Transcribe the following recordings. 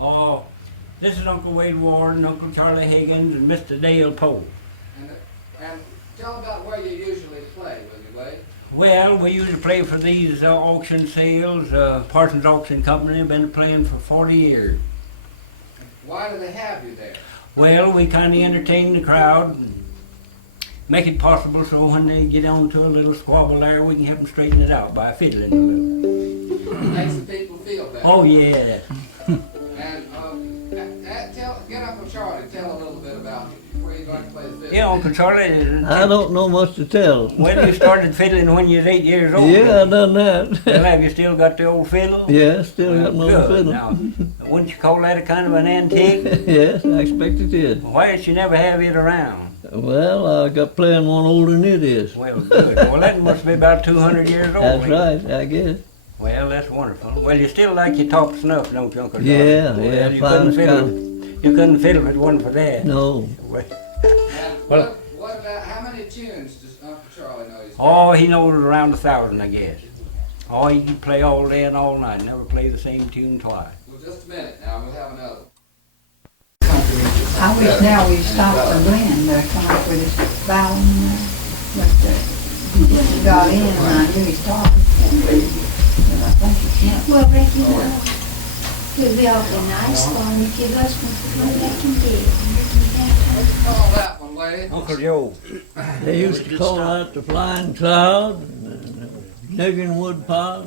Oh, this is Uncle Wade Warren, Uncle Charlie Higgins, and Mr. Dale Poe. And tell about where you usually play, will you, Wade? Well, we usually play for these auction sales. Parsons Auction Company. Been playing for 40 years. Why do they have you there? Well, we kind of entertain the crowd, and make it possible so when they get onto a little squabble there, we can help them straighten it out by fiddling a little. Makes the people feel better. Oh yeah. And get Uncle Charlie, tell a little bit about where you like to play the fiddle. Yeah, Uncle Charlie. I don't know much to tell. Well, you started fiddling when you was 8 years old. Yeah, I done that. Well, have you still got the old fiddle? Yeah, still got my Good. fiddle. Now, wouldn't you call that a kind of an antique? Yes, I expect it is. Why did you never have it around? Well, I got playing one older than it is. Well, good. Well, that must be about 200 years old. That's ain't it? right, I guess. Well, that's wonderful. Well, you still like your top snuff, don't you, Uncle Charlie? Yeah, Well, yeah, you fine couldn't as fiddle. kind. You couldn't fiddle if it wasn't for that. No. Well, And Well- what about, how many tunes does Uncle Charlie know he's oh, he knows around 1,000, I guess. Oh, he can play all day and all night. Never play the same tune twice. Well, just a minute now, we'll have another. I wish now we stopped the wind, come up with this violin, but he just got in and I knew he started. But I think he can't. Well, Ricky, it would be awfully nice for him if your husband could come back and get him. What'd you call that one, Wade? Uncle Joe. They used to call that the Flying Cloud, and Niggin Woodpile,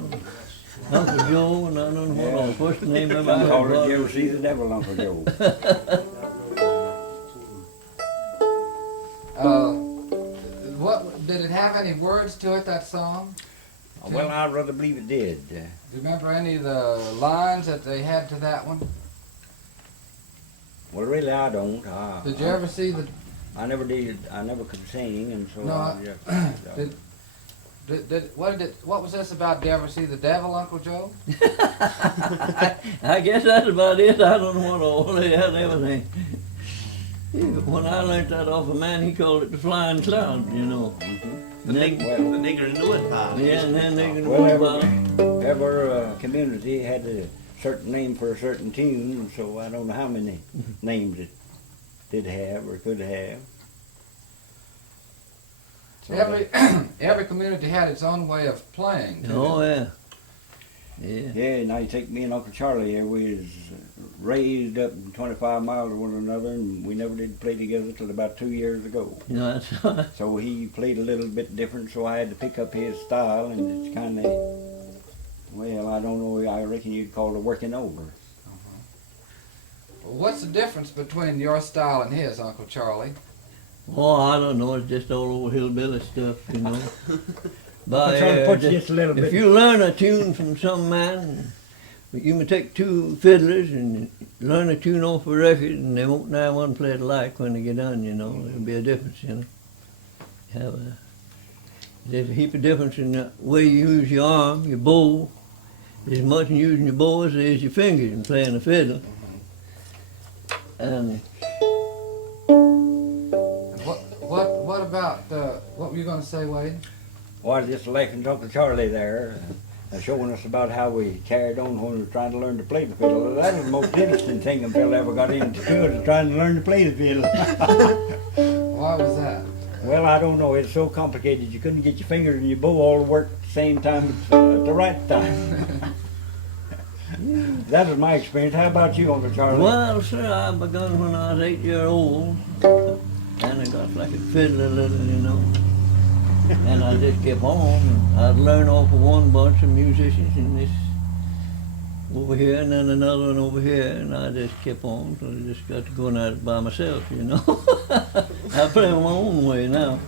Uncle Joe, and I don't know what else. What's the name of Some call it it? Joe. See the devil, Uncle Joe. What did it have any words to it, that song? Well, I'd rather believe it did. Do you remember any of the lines that they had to that one? Well, really, I don't. Did you ever see the? I never did. I never could sing, and so No, I just. What was this about? Did you ever see the devil, Uncle Joe? I guess that's about it. I don't know what all they had everything. When I learned that off a man, he called it the Flying Cloud, you know. The nigger in the wood pile. Yeah, and then they could Well, every community had a certain name for a certain tune, so I don't know how many names it did have or could have. So Every community had its own way of playing. Too. Oh, yeah. Yeah. Yeah, now you take me and Uncle Charlie here. We was raised up 25 miles of one another, and we never did play together till about 2 years ago. You know, that's right. So he played a little bit different, so I had to pick up his style, and it's kind of, well, I don't know, I reckon you'd call it working over. What's the difference between your style and his, Uncle Charlie? Oh, I don't know. It's just old hillbilly stuff, you know. But I'm trying to put you just a little if bit. you learn a tune from some man, you can take two fiddlers and learn a tune off a record, and they won't now one play it alike when they get done, you know. There'll be a difference, you know. There's a heap of difference in the way you use your arm, your bow. As much in using your bow as there is your fingers in playing the fiddle. And What about what were you going to say, Wade? Well, I was just laughing to Uncle Charlie there, showing us about how we carried on when we were trying to learn to play the fiddle. That was the most interesting thing a fellow ever got into, was trying to learn to play the fiddle. Why was that? Well, I don't know. It's so complicated. You couldn't get your fingers and your bow all to work at the same time at the right time. That was my experience. How about you, Uncle Charlie? well, sir, I begun when I was 8 years old, and I got like a fiddle a little, you know. And I just kept on. I'd learn off of one bunch of musicians, and this over here, and then another one over here, and I just kept on. So I just got to going at it by myself, you know. I play my own way now.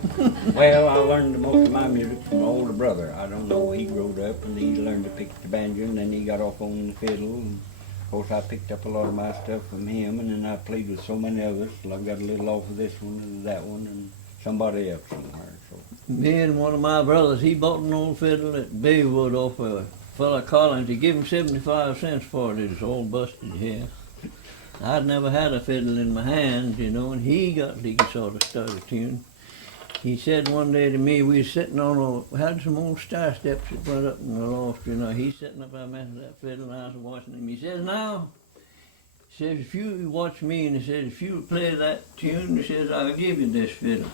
Well, I learned most of my music from my older brother. I don't know. He growed up and he learned to pick the banjo, and then he got off on the fiddle. And of course, I picked up a lot of my stuff from him, and then I played with so many others. Till I got a little off of this one and that one, and somebody else somewhere. So. Me and one of my brothers, he bought an old fiddle at Baywood off a fella Collins. He gave him 75 cents for it. It was all busted here. I'd never had a fiddle in my hands, you know, and he could sort of start a tune. He said one day to me, we was sitting on we had some old stair steps that went up in the loft, you know. He's sitting up there messing with that fiddle, and I was watching him. He says, now, says, if you watch me, and he says, if you play that tune, he says, I'll give you this fiddle.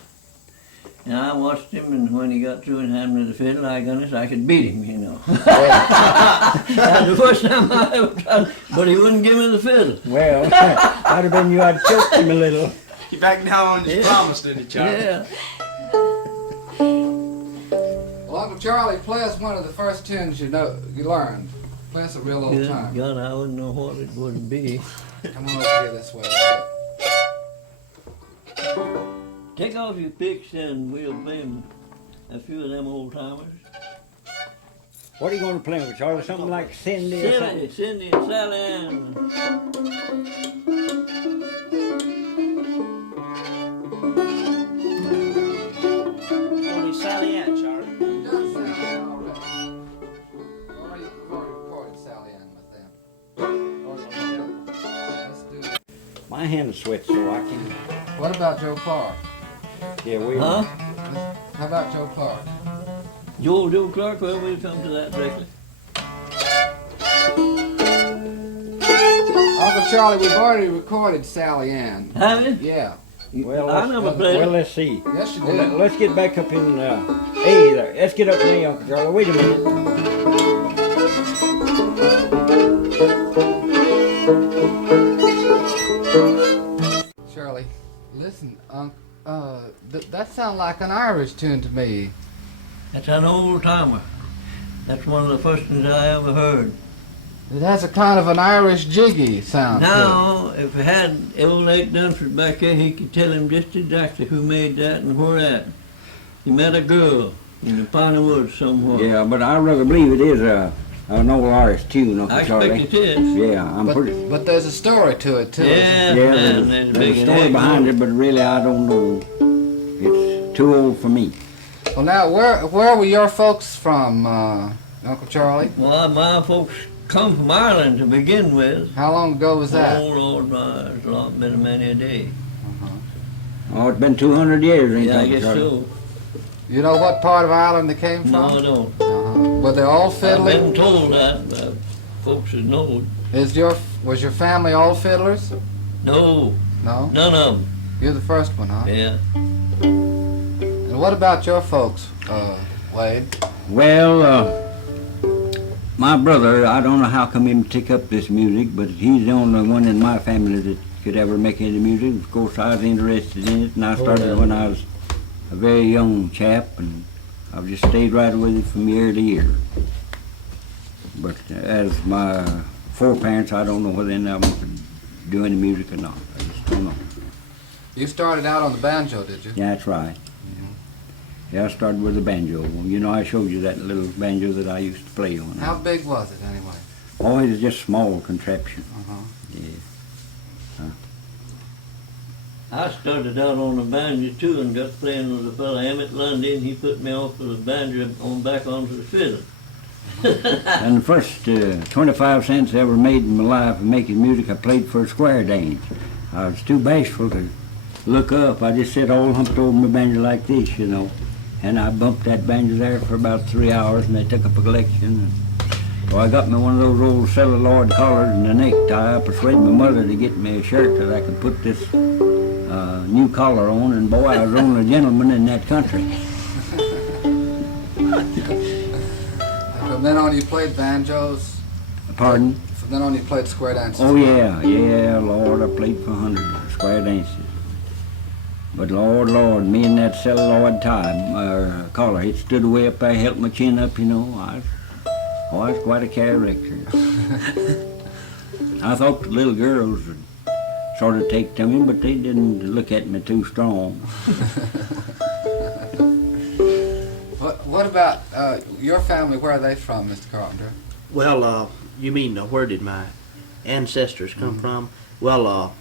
And I watched him, and when he got through and handed me the fiddle, I could beat him, you know. That's the first time I ever tried, but he wouldn't give me the fiddle. Well, I'd have been you, I'd choked him a little. You back down on his promise, didn't you, Charlie? Yeah. Well, Uncle Charlie, play us one of the first tunes you learned. Play us a real old Good time. God, I wouldn't know what it would be. Come on over here this way. Take off your picks and we'll play 'em a few of them old timers. What are you going to play with, Charlie? Something like Cindy or something? Cindy and Sally Ann. Only Sally Ann, Charlie. We've done Sally Ann already. We already recorded Sally Ann with them. Let's do it. My hand sweats so I can. What about Joe Clark? Yeah, we. Huh? How about Joe Clark? Joe Clark, well, we'll come to that directly. Uncle Charlie, we've already recorded Sally Ann. Have you? Yeah. Well, I never played well, it. let's see. Yes, you Well, did. let's get back up in A there. Let's get up in A, Uncle Charlie. Wait a minute. Charlie, listen, that sounds like an Irish tune to me. That's an old timer. That's one of the first things I ever heard. It has a kind of an Irish jiggy sound to Now, if we had old Nate Dunford back here, he could tell him just exactly who made that and where at. He met a girl in the Piney Woods somewhere. Yeah, but I rather believe it is an old Irish tune, Uncle I Charlie. expect it is. Yeah, I'm it. pretty. But there's a story to it, too. Yeah, Yeah, man, there's big a story behind it, but really I don't know. It's too old for me. Well, now, where were your folks from, Uncle Charlie? Well, my folks come from Ireland to begin with. How long ago was that? Oh, Lord, it's been many a day. Oh, it's been 200 years, ain't it, Yeah, I Uncle guess Charlie? so. You know what part of Ireland they came from? No, I don't. Were they all I've fiddling? been told that by folks that know it. Was your family all fiddlers? No, No? none of them. You're the first one, huh? Yeah. And what about your folks, Wade? Well, my brother, I don't know how come him took up this music, but he's the only one in my family that could ever make any music. Of course, I was interested in it, and I started when I was a very young chap, and I've just stayed right with it from year to year. But as my foreparents, I don't know whether any of them could do any music or not. I just don't know. You started out on the banjo, did you? Yeah, that's right. Yeah, I started with the banjo. You know, I showed you that little banjo that I used to play on. How big was it, anyway? Oh, it was just small contraption. Uh-huh. Yeah. I started out on the banjo too and got playing with a fellow Emmett Lundy, and he put me off of the banjo back onto the fiddle. And the first 25 cents I ever made in my life of making music, I played for a square dance. I was too bashful to look up. I just sat all humped over my banjo like this, you know. And I bumped that banjo there for about 3 hours, and they took up a collection. So I got me one of those old celluloid collars and a necktie. I persuaded my mother to get me a shirt that I could put this new collar on, and boy, I was the only gentleman in that country. From then on, you played banjos. Pardon? From then on, you played square dances. Oh yeah, Lord, I played for 100 square dances. But Lord, me and that celluloid tie, collar, it stood way up there, held my chin up, you know. I was quite a character. I thought the little girls would sort of take to me, but they didn't look at me too strong. What about your family? Where are they from, Mr. Carpenter? Well, you mean where did my ancestors come from? Well,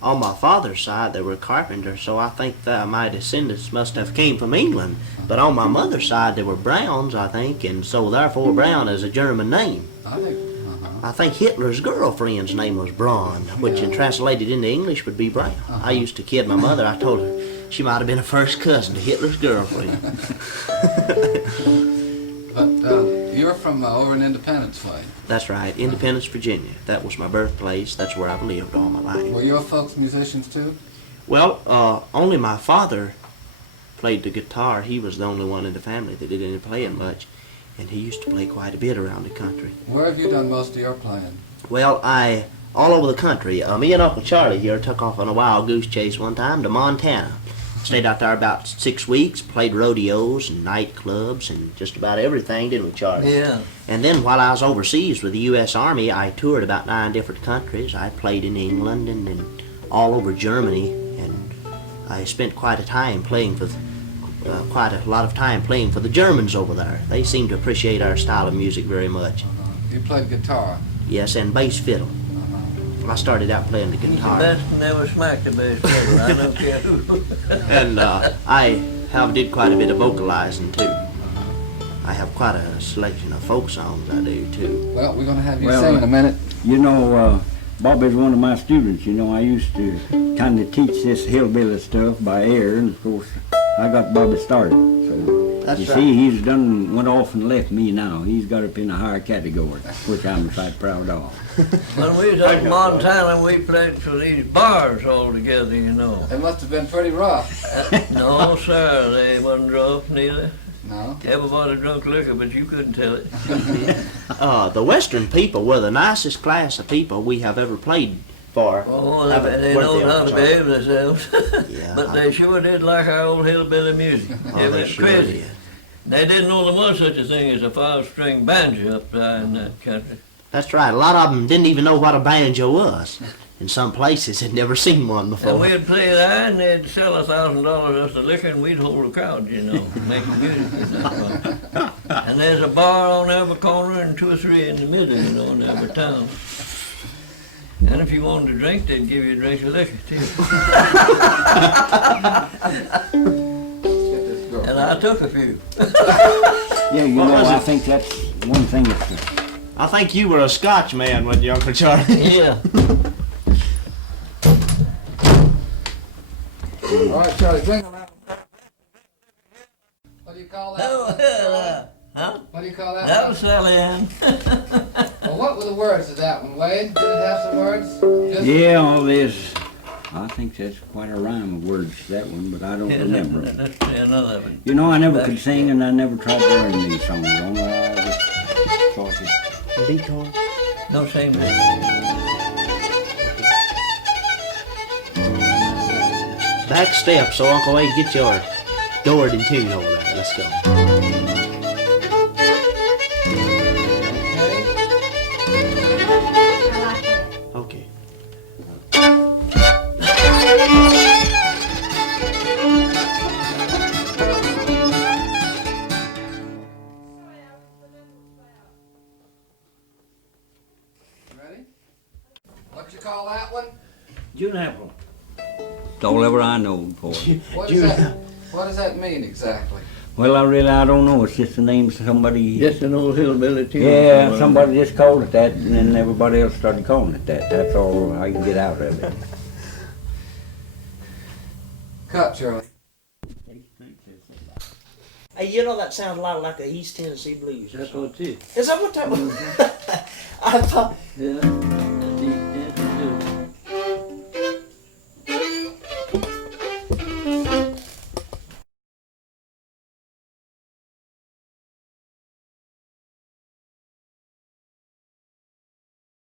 on my father's side, they were carpenters, so I think that my descendants must have came from England. But on my mother's side, they were Browns, I think, and so therefore Brown is a German name. I think Hitler's girlfriend's name was Braun, which in translated into English would be Brown. I used to kid my mother. I told her she might have been a first cousin to Hitler's girlfriend. But you're from over in Independence Way. That's right, Independence, Virginia. That was my birthplace. That's where I've lived all my life. Were your folks musicians too? Well, only my father played the guitar. He was the only one in the family that did any playing much, and he used to play quite a bit around the country. Where have you done most of your playing? Well, all over the country. Me and Uncle Charlie here took off on a wild goose chase one time to Montana. Stayed out there about 6 weeks, played rodeos and nightclubs and just about everything, didn't we, Charlie? Yeah. And then while I was overseas with the U.S. Army, I toured about 9 different countries. I played in England and all over Germany, and I spent quite a time playing for, quite a lot of time playing for the Germans over there. They seem to appreciate our style of music very much. You played guitar. Yes, and bass fiddle. I started out playing the He's the guitar. best and never smacked a bass fiddle. I don't care who. And I did quite a bit of vocalizing too. I have quite a selection of folk songs I do too. Well, we're going to have you Well, sing in a minute. You know, Bobby's one of my students. You know, I used to kind of teach this hillbilly stuff by ear, and of course, I got Bobby started. So That's you right. see, he's went off and left me now. He's got up in a higher category, which I'm quite proud of. When we was up in Montana, we played for these bars all together, you know. It must have been pretty rough. No, sir, they wasn't drunk neither. No? Everybody drunk liquor, but you couldn't tell it. The Western people were the nicest class of people we have ever played for. Oh, Weren't they know how to Charlie? behave themselves. Yeah, But they sure did like our old hillbilly music. Oh, It they went sure crazy. did. They didn't know there was such a thing as a 5-string banjo up there in that country. That's right. A lot of them didn't even know what a banjo was. In some places, had never seen one And before. we'd play there, and they'd sell $1,000 worth of liquor, and we'd hold a crowd, you know, making music. You know. And there's a bar on every corner and 2 or 3 in the middle, you know, in every town. And if you wanted to drink, they'd give you a drink of liquor, too. Let's get this girl. And I took a few. Yeah, you What know, was I it? think that's one thing that's I think you were a Scotch man, wasn't you, Uncle Charlie? Yeah. All right, Charlie, bring them out. What do you call that? Oh, hell, huh? What do you call that? That one? was Sally Ann. Well, what were the words of that one, Wade? Did it have some words? Just- Yeah, all this. I think that's quite a rhyme of words, that one, but I don't remember 'em. Let's play another one. You know, I never could sing, and I never tried to learn these songs. Only I just thought it. Decoy. No, same thing. Back step, so Uncle Wade, get your gourd in tune over there. Let's go. Okay. Ready? What you call that one? June apple. That's all ever I know for it. What does that mean exactly? Well, I don't know. It's just the name somebody. Just an old hillbilly tune. Yeah, somebody just called it that, and then everybody else started calling it that. That's all I can get out of it. Cut, Charlie. Hey, you know that sounds a lot like a East Tennessee blues. That's what it is. Is that what that was? I thought. Yeah.